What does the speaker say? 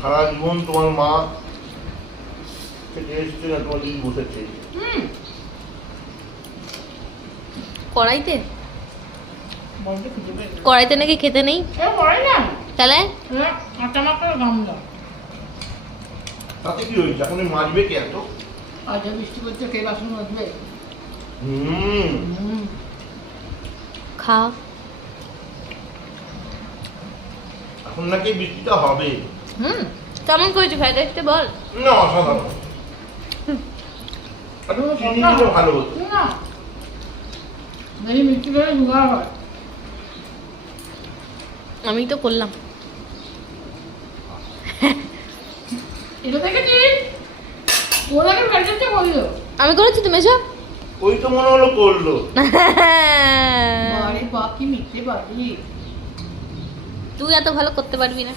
সারা জীবন তোমার মা খেতে এসছে না, তোমার দিদি বসেছে। কড়াইতে বলতে খুঁজে পেয়ে গেল। কড়াইতে নাকি খেতে নেই, এ পড়ে না তাহলে আটা মাখার গন্ধ। তাতে কি হয়েছে? এখন মাজবে কে এত? আজ বৃষ্টি পড়ছে, কে বাসন মাজবে? খা। এখন নাকি বৃষ্টিটা হবে। কেমন করেছি ফ্রাইড রাইসটা বল? না, অসাধারণ। একটু চিনি দিলে ভালো হতো। না দেখি মিষ্টি করে জোগাড় হয়। আমি তো করলাম। এটা দেখেছিস? ওনাকে ফেলতে বললো। আমি করেছি, তুমি এসো। ওই তো মনে হলো করলো। আরে বাপ কি মিথ্যে পারবি। তুই এত ভালো করতে পারবি না।